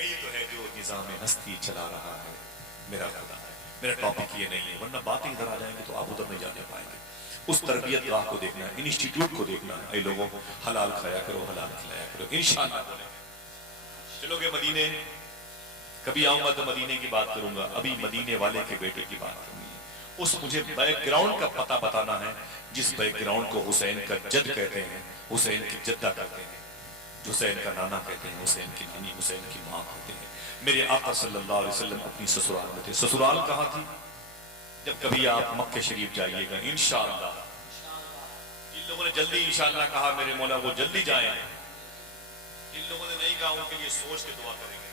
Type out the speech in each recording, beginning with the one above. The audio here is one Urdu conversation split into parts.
وہی تو ہے جو نظام ہستی چلا رہا ہے میرا خدا ہے. میرا ٹاپک یہ نہیں ہے، ورنہ باتیں ادھر آ جائیں گے تو آپ ادھر نہیں جانے پائیں گے. اس تربیت گاہ کو دیکھنا ہے، انسٹیٹیوٹ کو دیکھنا ہے. اے لوگوں، حلال کھایا کرو، حلال کھلایا کرو، انشاءاللہ بولیں. چلو گے مدینے، کبھی آؤں گا تو مدینے کی بات کروں گا. ابھی مدینے والے کے بیٹے کی بات کروں گی. اس مجھے بیک گراؤنڈ کا پتہ بتانا ہے جس بیک گراؤنڈ کو حسین کا جد کہتے ہیں، حسین کی جدہ کہتے ہیں، حسین کا نانا کہتے ہیں، حسین کی نانی، حسین کی ماں کہتے ہیں. میرے آقا صلی اللہ علیہ وسلم اپنی سسرال میں تھے. سسرال کہاں تھی؟ جب کبھی آپ مکہ شریف جائیے گا انشاءاللہ. جن لوگوں نے جلدی انشاءاللہ کہا میرے مولا وہ جلدی جائیں، جن لوگوں نے نہیں کہا ان کے لیے سوچ کے دعا کریں گے،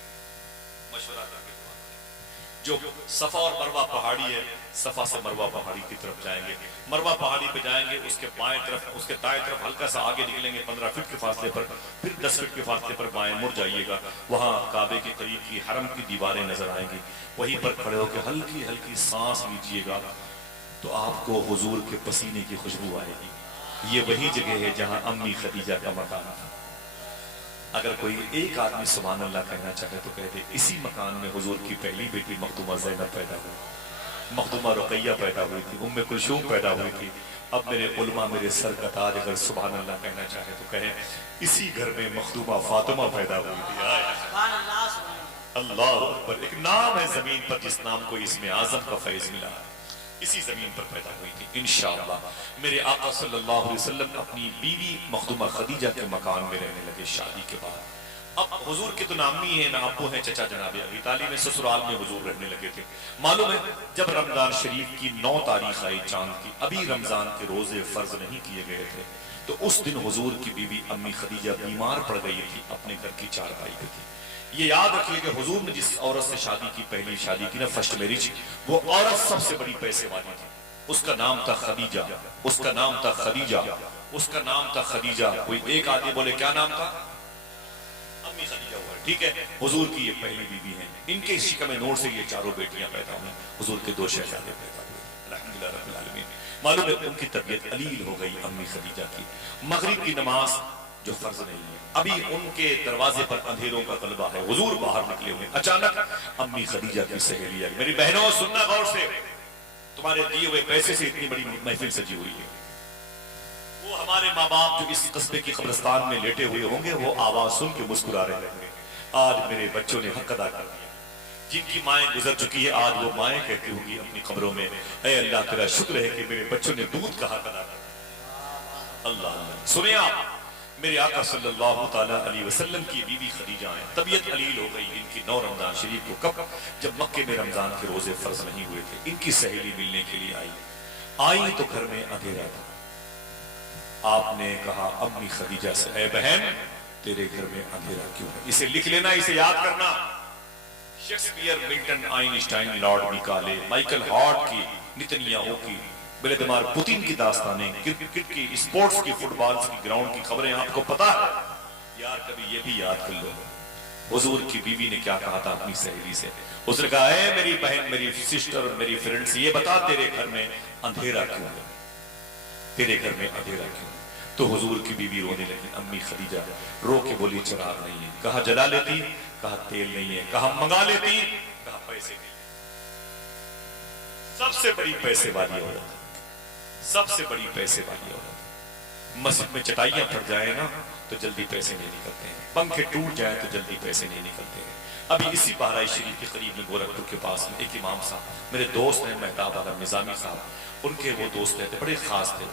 مشورہ کر کے دعا کریں گے. جو صفا اور مروہ پہاڑی ہے، صفا سے مروہ پہاڑی کی طرف جائیں گے. مروہ پہاڑی پہ جائیں گے، اس کے بائیں طرف، اس کے دائیں طرف ہلکا سا آگے نکلیں گے 15 فٹ کے فاصلے پر، پھر 10 فٹ کے فاصلے پر بائیں مڑ جائیے گا. وہاں کعبے کے قریب کی حرم کی دیواریں نظر آئیں گی. وہیں پر کھڑے ہو کے ہلکی ہلکی سانس لیجئے گا تو آپ کو حضور کے پسینے کی خوشبو آئے گی. یہ وہی جگہ ہے جہاں امی خدیجہ کا مکان تھا. اگر کوئی ایک آدمی سبحان اللہ کہنا چاہے تو کہتے اسی مکان میں حضور کی پہلی بیٹی مخدومہ زینب پیدا ہوئی، مخدومہ رقیہ پیدا ہوئی تھی، ام کلثوم پیدا ہوئی تھی. اب میرے علماء، میرے سر کا تاج اگر سبحان اللہ کہنا چاہے تو کہیں اسی گھر میں مخدومہ فاطمہ پیدا ہوئی تھی. اللہ اکبر. ایک نام ہے زمین پر جس نام کو اسم اعظم کا فیض ملا، اسی زمین پر پیدا ہوئی تھی. انشاءاللہ میرے آقا صلی اللہ علیہ وسلم اپنی بیوی مخدومہ خدیجہ کے مکان میں رہنے لگے شادی کے بعد. اب حضور کے تو نامی ہیں، نہ ابو ہیں، چچا جناب ابی طالب میں سسرال میں حضور رہنے لگے تھے. معلوم ہے جب رمضان شریف کی 9 تاریخ آئی چاند کی، ابھی رمضان کے روزے فرض نہیں کیے گئے تھے، تو اس دن حضور کی بیوی امی خدیجہ بیمار پڑ گئی تھی، اپنے گھر کی چارپائی پہ تھی. یہ یاد رکھیے کہ حضور نے جس عورت سے شادی کی، پہلی شادی کی نا، فرسٹ میرج، وہ عورت سب سے بڑی پیسے والی تھی. اس کا نام تھا خدیجہ، اس کا نام تھا خدیجہ، اس کا نام تھا خدیجہ. کوئی ایک آدمی بولے کیا نام تھا؟ امی خدیجہ ہوا. ٹھیک ہے، حضور کی یہ پہلی بیوی ہیں. ان کے شکم نور سے یہ چاروں بیٹیاں پیدا ہوئیں. حضور کے 2 شہزادے پیدا ہوئے الحمدللہ رب العالمین. معلوم ہے ان کی طبیعت علیل ہو گئی امی خدیجہ کی. مغرب کی نماز جو فرض نہیں ہے، ابھی ان کے دروازے پر اندھیروں کا غلبہ ہے، حضور باہر نکلے ہوئے. اچانک امی خدیجہ کی سہیلی ہے. میری بہنوں سننا غور سے، تمہارے دیے ہوئے پیسے سے اتنی بڑی محفل سجی ہوئی ہے. وہ ہمارے ماں باپ جو اس قصبے کی قبرستان میں لیٹے ہوئے ہوں گے، وہ آواز سن کے مسکرا رہے ہوں گے آج میرے بچوں نے حق ادا کر دیا. جن کی مائیں گزر چکی ہے آج وہ مائیں کہتی ہوں گی اپنی قبروں میں اے اللہ تیرا شکر ہے کہ میرے بچوں نے دودھ کا حق ادا کر دیا. اللہ اللہ. سنیں آپ، میرے آقا صلی اللہ تعالیٰ علیہ وسلم کی بیوی خدیجہ ہیں، طبیعت علیل ہو گئی ان کی 9 رمضان شریف کو. کب؟ جب مکے میں رمضان کے روزے فرض نہیں ہوئے تھے. ان کی سہیلی ملنے کے لیے آئی تو گھر میں اندھیرا تھا. آپ نے کہا امی خدیجہ سے اے بہن تیرے گھر میں اندھیرا کیوں ہے؟ اسے لکھ لینا، اسے یاد کرنا. Shakespeare, Milton, Einstein, Lord Macaulay, Michael Hart کی، نتنیاہو کی، ولادیمیر پوتین کی داستانیں، کرکٹ کی، اسپورٹس کی، فٹ بال کی گراؤنڈ کی خبریں آپ کو پتا ہے. یار کبھی یہ بھی یاد کر لو حضور کی بیوی نے کیا کہا تھا اپنی سہیلی سے. اس نے کہا اے میری بہن، میری سسٹر، میری فرینڈس، یہ بتا تیرے گھر میں اندھیرا کیوں ہے؟ تیرے گھر میں اندھیرا کیوں؟ تو حضور کی بیوی رونے لگی. امی خدیجہ رو کے بولی چراغ نہیں ہے. کہا جلا لیتی، کہا تیل نہیں ہے. کہا منگا لیتی، کہا پیسے نہیں. سب سے بڑی پیسے والی عورت، سب سے بڑی پیسے والی عورت. مسجد میں چٹائیاں پھٹ جائیں نا تو جلدی پیسے نہیں نکلتے ہیں، پنکھے ٹوٹ جائیں تو جلدی پیسے نہیں نکلتے ہیں. ابھی اسی بہرائچ شریف کے قریب میں گورکھپور کے پاس میں ایک امام صاحب میرے دوست ہیں، مہتاب عالم نظامی صاحب، ان کے وہ دوست رہتے، بڑے خاص تھے.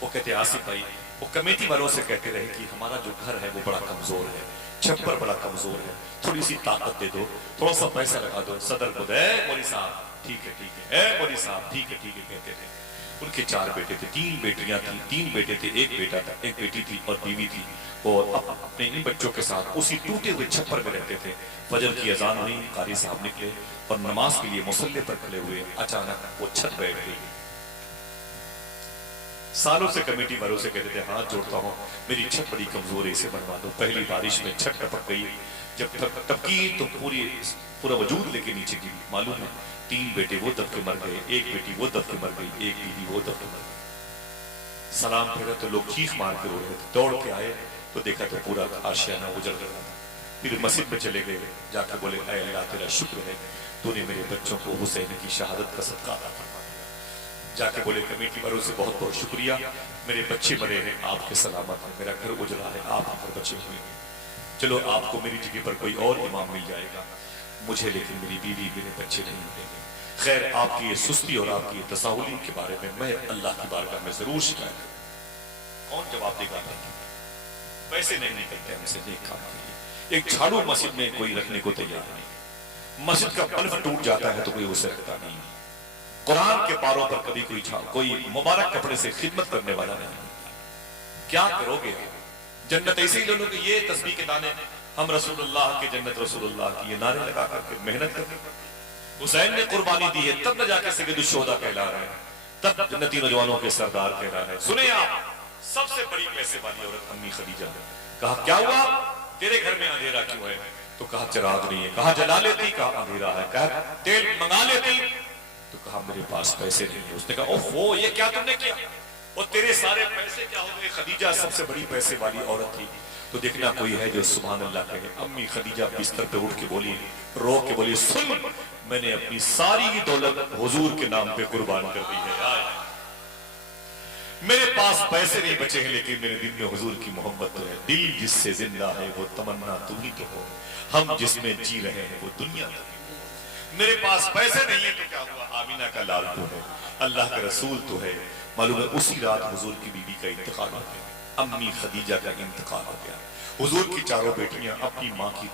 وہ کہتے آصف بھائی، وہ کمیٹی والوں سے کہتے رہے کہ ہمارا جو گھر ہے وہ بڑا کمزور ہے، چھپر بڑا کمزور ہے، تھوڑی سی طاقت دے دو، تھوڑا سا پیسہ لگا دو. صدر کو اے مولوی صاحب ٹھیک ہے ٹھیک ہے، اے مولوی صاحب ٹھیک ہے ٹھیک ہے کہتے تھے. ان کے 4 بیٹے تھے، 3 بیٹیاں تھیں، 3 بیٹے تھے، 1 بیٹا تھا، 1 بیٹی تھی اور بیوی تھی. اور اپنے ان بچوں کے ساتھ اسی ٹوٹے ہوئے چھپر میں رہتے تھے. فجر کی اذان ہوئی، قاری صاحب نکلے اور نماز کے لیے مصلی پر کھڑے ہوئے. اچانک وہ چھت بیٹھ گئی. سالوں سے کمیٹی والوں سے کہتے تھے ہاتھ جوڑتا ہوں میری چھت بڑی کمزور ہے، اسے بنوا دو. پہلی بارش میں چھت ٹپک گئی. جب ٹپکی تو پورا وجود لے کے نیچے گری. معلوم ہے 3 بیٹے وہ دب کے مر گئے، 1 بیٹی وہ دب کے مر گئی، 1 بیوی وہ دب کے مر گئی. سلام پھیرا تو لوگ چیخ مار کے رو رہے تھے. دوڑ کے آئے تو دیکھا تو پورا آشیانہ اجڑ رہا تھا. پھر مسجد میں چلے گئے، جا کے بولے اے اللہ تیرا شکر ہے تو نے میرے بچوں کو حسین کی شہادت کا صدقہ عطا فرما دیا۔ جا کے بولے کمیٹی والوں سے بہت بہت شکریہ، میرے بچے مرے ہیں آپ کے سلامت ہیں، میرا گھر اجڑا ہے آپ پر بچے ہوئے ہیں، چلو آپ کو میری جگہ پر کوئی اور امام مل جائے گا، مجھے لیکن میری بیوی میرے بچے نہیں ملیں گے۔ خیر آپ کی یہ سستی اور آپ کی یہ تساہلی کے بارے میں اللہ کی بارگاہ میں ضرور شکایت کروں۔ کون جواب دے گا؟ پیسے نہیں نکلتے ہم سے نیک کام کے لیے، ایک جھاڑو مسجد میں کوئی رکھنے کو تیار نہیں، مسجد کا بلب ٹوٹ جاتا ہے تو کوئی اسے رکھتا نہیں، قرآن کے پاروں پر کبھی کوئی مبارک کپڑے سے خدمت کرنے والا نہیں ہوتا۔ کیا کرو گے؟ جنت ایسے ہی لے لو کہ یہ تسبیح کے دانے ہم رسول اللہ کی جنت رسول اللہ کی یہ نعرے لگا کر کے محنت کرتے ہیں۔ حسین نے قربانی دی ہے تب نہ جا کے سید الشہداء کہلا رہے ہیں، تب جنتی نوجوانوں کے سردار کہلا رہے ہیں۔ سنیں آپ، سب سے بڑی پیسے والی عورت امی خدیجہ نے کہا کیا ہوا تیرے گھر میں اندھیرا کیوں ہے؟ تو کہا چراغ نہیں ہے، کہا جلا لیتی، کہا اندھیرا ہے، کہا تیل منگا لیتی، تو کہا میرے پاس پیسے نہیں ہیں۔ اس نے کہا اوہو یہ کیا تم نے کیا اور تیرے سارے پیسے کیا ہو گئے؟ خدیجہ سب سے بڑی پیسے والی عورت تھی، تو دیکھنا کوئی ہے جو سبحان اللہ کہے۔ امی خدیجہ بستر پہ اٹھ کے بولی، رو کے بولی سن میں نے اپنی ساری دولت حضور کے نام پہ قربان کر دی ہے، میرے پاس پیسے نہیں بچے ہیں لیکن میرے دل میں حضور کی محبت تو ہے، دل جس سے زندہ ہے وہ تمنا تم ہی تو ہو، ہم جس میں جی رہے ہیں وہ دنیا تو ہے۔ میرے پاس پیسے نہیں ہے تو کیا ہوا، آمینہ کا لال تو ہے، اللہ کا رسول تو ہے۔ معلوم ہے اسی رات حضور کی بیوی کا انتقال ہو گیا، امی خدیجہ کا انتقال ہو گیا۔ حضور کی چاروں بیٹیاں اپنی ماں کی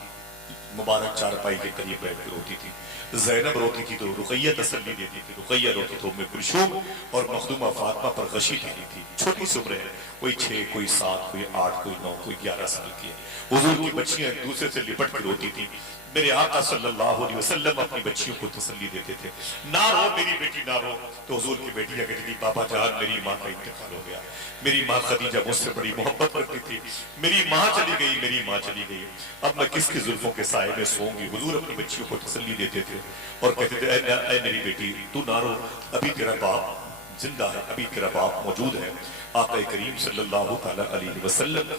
مبارک چارپائی کے قریب بیٹھ کے روتی تھی، زینب روتی تھی تو رقیہ تسلی دیتی تھی، رقیہ روتی تو ام کلثوم اور مخدومہ فاطمہ پر غشی ڈالی تھی۔ چھوٹی سی عمریں ہیں، کوئی 6 کوئی 7 کوئی 8 کوئی 9 کوئی 11 سال کی ہے۔ حضور کی بچیاں ایک دوسرے سے لپٹ کے روتی تھی، میرے آقا صلی اللہ علیہ وسلم اپنی بچیوں کو تسلی دیتے تھے، نہ رو میری بیٹی نہ رو، تو حضور کی بیٹیاں کہتی تھی بابا جان میری ماں کا انتقال ہو گیا، میری ماں خدیجہ مجھ سے بڑی محبت کرتی تھی، میری ماں چلی گئی، میری ماں چلی گئی، اب میں کس کی زلفوں کے سائے میں سوؤں گی۔ حضور اپنی بچیوں کو تسلی دیتے تھے اور کہتے تھے اے میری بیٹی تو نہ رو، ابھی تیرا باپ زندہ ہے، ابھی تیرا باپ موجود ہے۔ آقا کریم صلی اللہ تعالی علیہ وسلم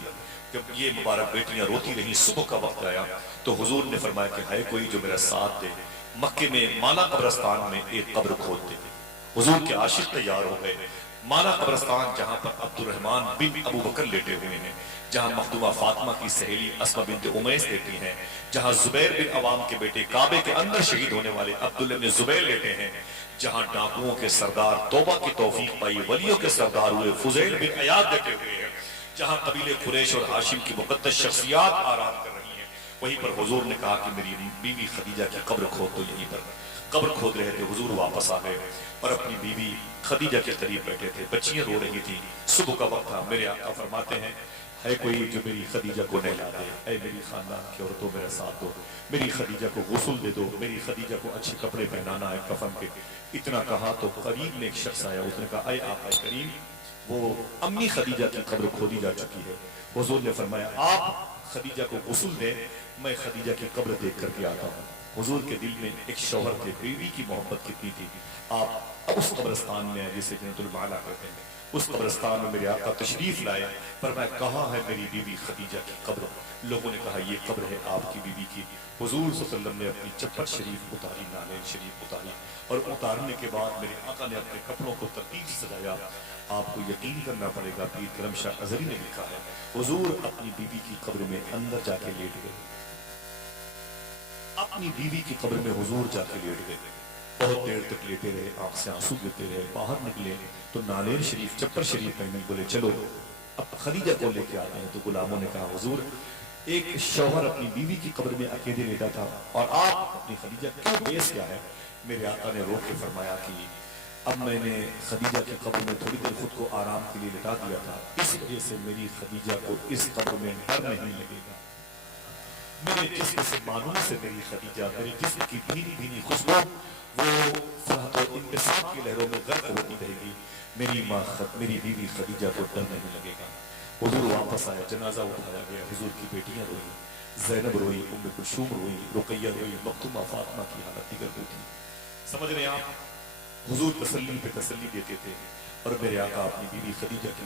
جب یہ مبارک بیٹیاں روتی رہیں، صبح کا وقت آیا تو حضور نے فرمایا کہ ہے کوئی جو میرا ساتھ دے، مکے میں مالا قبرستان میں ایک قبر کھود دے۔ حضور کے عاشق تیار ہو گئے، مالا قبرستان جہاں پر عبد الرحمن بن ابو بکر لیٹے ہوئے ہیں، جہاں مخدومہ فاطمہ کی سہیلی اسمہ بنت امیس لیٹی ہیں، جہاں زبیر بن عوام کے بیٹے کعبے کے اندر شہید ہونے والے عبداللہ بن زبیر لیٹے ہیں، جہاں ڈاکوؤں کے سردار توبہ کی توفیق پائی ولیوں کے سردار ہوئے فضیل بن عیاض لیٹے ہوئے ہیں، جہاں قبیلے قریش اور ہاشم کی مقدس شخصیات آرام کر رہی ہیں، وہیں پر حضور نے کہا کہ میری بیوی خدیجہ کی قبر کھود دو۔ یہیں پر قبر کھود رہے تھے، حضور واپس آ گئے اور اپنی بیوی خدیجہ کے قریب بیٹھے تھے، بچیاں رو رہی تھی، صبح کا وقت تھا۔ میرے آقا فرماتے ہیں ہے کوئی جو میری خدیجہ کو نہلا دے، اے میری خاندان کی عورتوں میرا ساتھ دو، میری خدیجہ کو غسل دے دو، میری خدیجہ کو اچھے کپڑے پہنانا ہے کفن کے۔ اتنا کہا تو قریب میں ایک شخص آیا، اس نے کہا اے آقا کریم وہ امی خدیجہ کی قبر کھودی جا چکی ہے۔ حضور نے فرمایا آپ خدیجہ کو غسل دیں، میں خدیجہ کی قبر دیکھ کر کے آتا ہوں۔ حضور کے دل میں ایک شوہر تھے، بیوی کی محبت کتنی تھی۔ آپ اس قبرستان میں جسے جنت المعلا کہتے ہیں، اس قبرستان میں میرے آقا تشریف لائے، فرمایا کہاں ہے میری بیوی خدیجہ کی قبر؟ لوگوں نے کہا یہ قبر ہے آپ کی بیوی کی۔ حضور صلی اللہ علیہ وسلم نے اپنی چپٹ شریف اتاری، نالین شریف اتاری، اور اتارنے کے بعد میرے آقا نے اپنے کپڑوں کو ترتیب سے سجایا۔ آپ کو یقین کرنا پڑے گا، پیر کرم شاہ ازہری نے لکھا ہے حضور اپنی بیوی کی قبر میں اندر جا کے لیٹ گئے، اپنی بیوی کی قبر میں حضور جا کے لیٹ گئے، بہت دیر تک لیٹے رہے، آنکھ سے آنسو گرتے رہے۔ باہر نکلے تو نالین شریف چپر شریف پہنی، بولے چلو اب خدیجہ کو لے کے آتے ہیں۔ تو غلاموں نے کہا حضور ایک شوہر اپنی بیوی کی قبر میں اکیلے لیٹا تھا اور آپ اپنی خدیجہ کیوں بیس کیا ہے؟ میرے آقا نے رو کے فرمایا کہ اب میں نے خدیجہ کی قبر میں تھوڑی دیر خود کو آرام کے لیے لٹا دیا تھا، اس وجہ سے میری خدیجہ کو اس قبر میں ڈر نہیں لگے گا۔ میرے جسم سے مانون سے میری خدیجہ، میرے جسم کی بھینی بھینی خوشبو وہ فرحت اور انتصاب کی لہروں میں غرق ہوتی رہے گی۔ میری بیوی خدیجہ کو ڈر نہیں لگے گا۔ حضور واپس آئے، جنازہ اٹھایا گیا، حضور کی بیٹیاں روئی، زینب روئی، ام کلثوم روئی، رقیہ روئی، مخدومہ فاطمہ کی حالت دیگر ہوئی تھی۔ سمجھ رہے ہیں آپ؟ حضور تسلی پہ تسلی دیتے تھے اور میرے آقا اپنی بیوی خدیجہ کی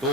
2